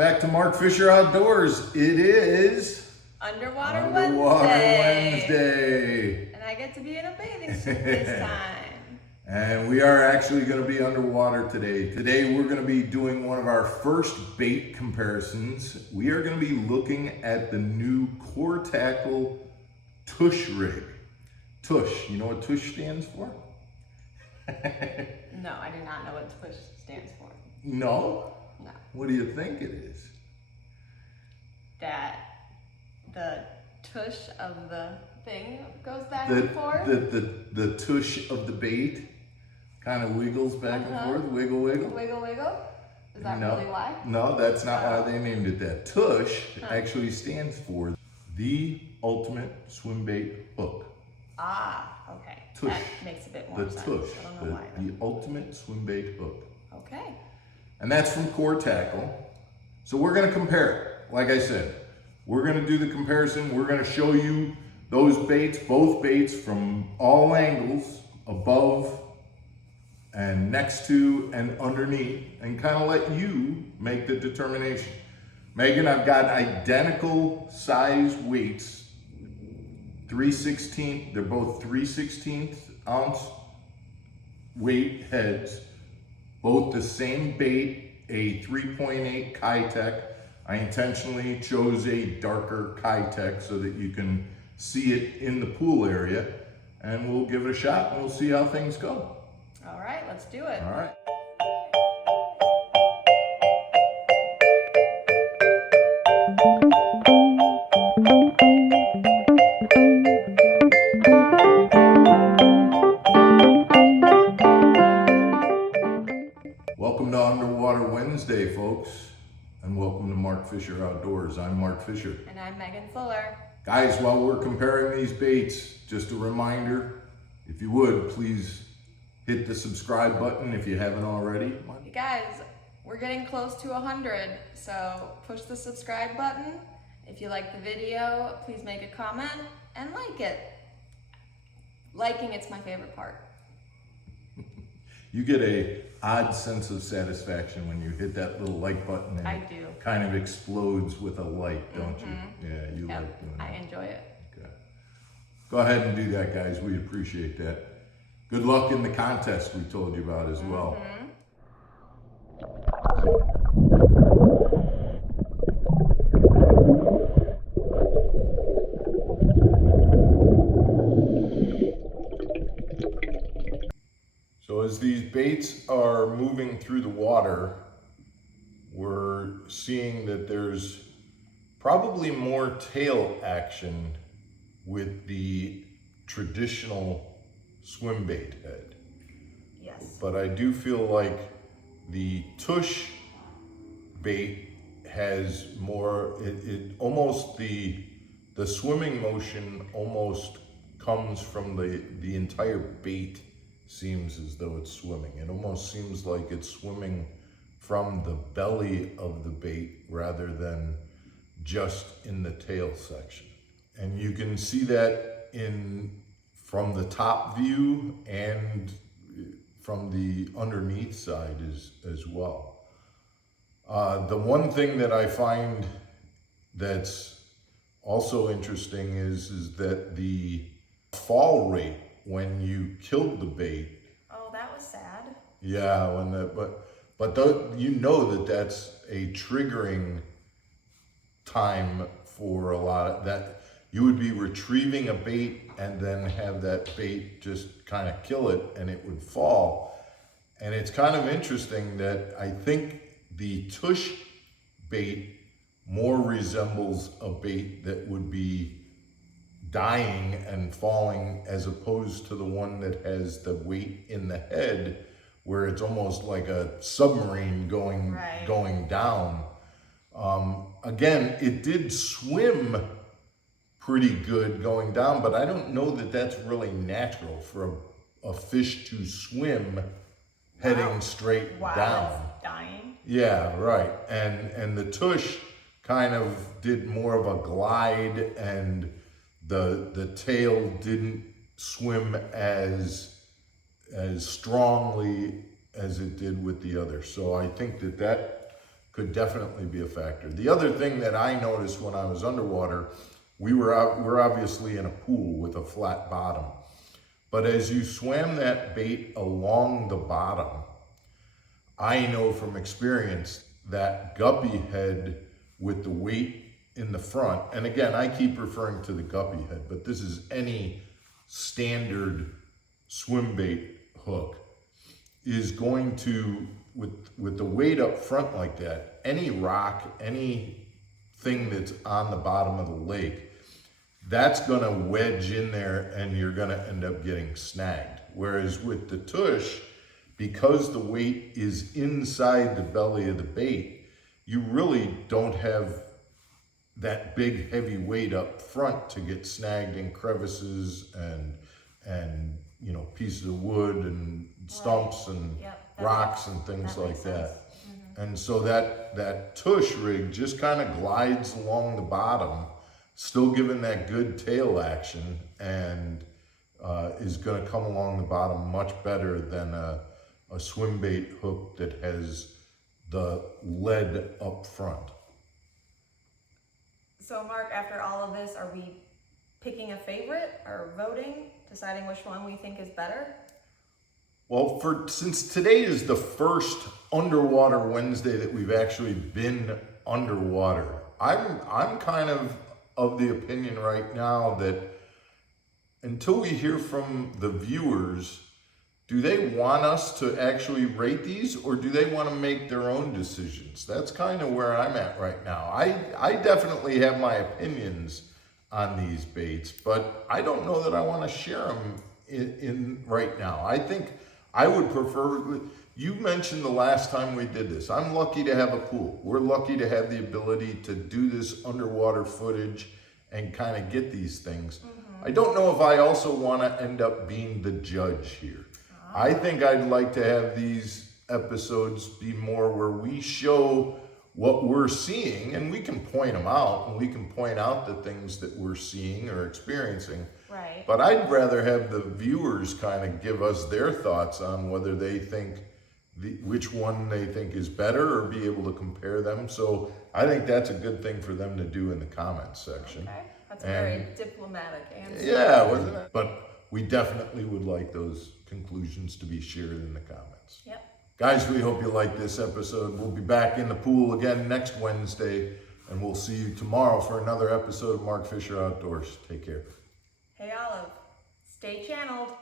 back to Mark Fisher Outdoors. It is Underwater Wednesday. And I get to be in a bathing suit this time. And we are actually going to be underwater today. Today we're going to be doing one of our first bait comparisons. We are going to be looking at the new Core Tackle TUSH rig. TUSH, you know what TUSH stands for? No, I do not know what TUSH stands for. No? No. What do you think it is? That the tush of the thing goes back and forth? The tush of the bait kind of wiggles back and forth, wiggle, wiggle. Wiggle, wiggle? Is that No. really why? No, that's not why they named it that. TUSH actually stands for the ultimate swim bait hook. Ah, okay. TUSH. That makes a bit more The sense. TUSH, I don't know why. the ultimate swim bait hook. Okay. And that's from Core Tackle. So we're gonna compare it. Like I said, we're gonna do the comparison. We're gonna show you those baits, both baits from all angles, above and next to and underneath, and kind of let you make the determination. Megan, I've got identical size weights, 3/16, they're both 3/16 ounce weight heads, both the same bait, a 3.8 Kitech. I intentionally chose a darker Kitech so that you can see it in the pool area, and we'll give it a shot and we'll see how things go. All right, let's do it. All right. Welcome to Underwater Wednesday, folks, and welcome to Mark Fisher Outdoors. I'm Mark Fisher. And I'm Megan Fuller. Guys, while we're comparing these baits, just a reminder, if you would, please hit the subscribe button if you haven't already. You guys, we're getting close to 100, so push the subscribe button. If you like the video, please make a comment and like it. Liking it's my favorite part. You get a odd sense of satisfaction when you hit that little like button and I it do. kind of explodes with a like, don't you? Yeah, you Yep, like doing that. I enjoy it. Okay. Go ahead and do that, guys. We appreciate that. Good luck in the contest we told you about as well. So as these baits are moving through the water, we're seeing that there's probably more tail action with the traditional swim bait head. Yes. But I do feel like the tush bait has more, it almost the swimming motion almost comes from the entire bait. Seems as though it's swimming. It almost seems like it's swimming from the belly of the bait rather than just in the tail section. And you can see that from the top view and from the underneath side as well. The one thing that I find that's also interesting is that the fall rate when you killed the bait. Oh, that was sad. Yeah, you know that's a triggering time for a lot of that. You would be retrieving a bait and then have that bait just kind of kill it and it would fall. And it's kind of interesting that I think the tush bait more resembles a bait that would be dying and falling as opposed to the one that has the weight in the head where it's almost like a submarine going down. Again, it did swim pretty good going down, but I don't know that that's really natural for a fish to swim heading straight down. It's dying. Yeah, right. And the tush kind of did more of a glide, and the tail didn't swim as strongly as it did with the other. So I think that could definitely be a factor. The other thing that I noticed when I was underwater, we're obviously in a pool with a flat bottom. But as you swam that bait along the bottom, I know from experience that Guppy Head with the weight in the front, and again, I keep referring to the Guppy Head, but this is any standard swim bait hook, is going to, with the weight up front like that, any rock, anything that's on the bottom of the lake, that's gonna wedge in there and you're gonna end up getting snagged. Whereas with the tush, because the weight is inside the belly of the bait, you really don't have that big heavy weight up front to get snagged in crevices and you know, pieces of wood and stumps and rocks and things like that. And so that tush rig just kind of glides along the bottom, still giving that good tail action, and is going to come along the bottom much better than a swim bait hook that has the lead up front. So Mark, after all of this, are we picking a favorite or voting, deciding which one we think is better? Well, since today is the first underwater Wednesday that we've actually been underwater, I'm kind of the opinion right now that until we hear from the viewers, do they want us to actually rate these, or do they want to make their own decisions? That's kind of where I'm at right now. I definitely have my opinions on these baits, but I don't know that I want to share them in right now. I think I would prefer, you mentioned the last time we did this, I'm lucky to have a pool. We're lucky to have the ability to do this underwater footage and kind of get these things. I don't know if I also want to end up being the judge here. I think I'd like to have these episodes be more where we show what we're seeing, and we can point them out, and we can point out the things that we're seeing or experiencing. Right. But I'd rather have the viewers kind of give us their thoughts on whether they think which one they think is better, or be able to compare them. So I think that's a good thing for them to do in the comments section. Okay. That's a very diplomatic answer. Yeah, wasn't it? But we definitely would like those conclusions to be shared in the comments. Yep. Guys, we hope you liked this episode. We'll be back in the pool again next Wednesday, and we'll see you tomorrow for another episode of Mark Fisher Outdoors. Take care. Hey Olive, stay channeled.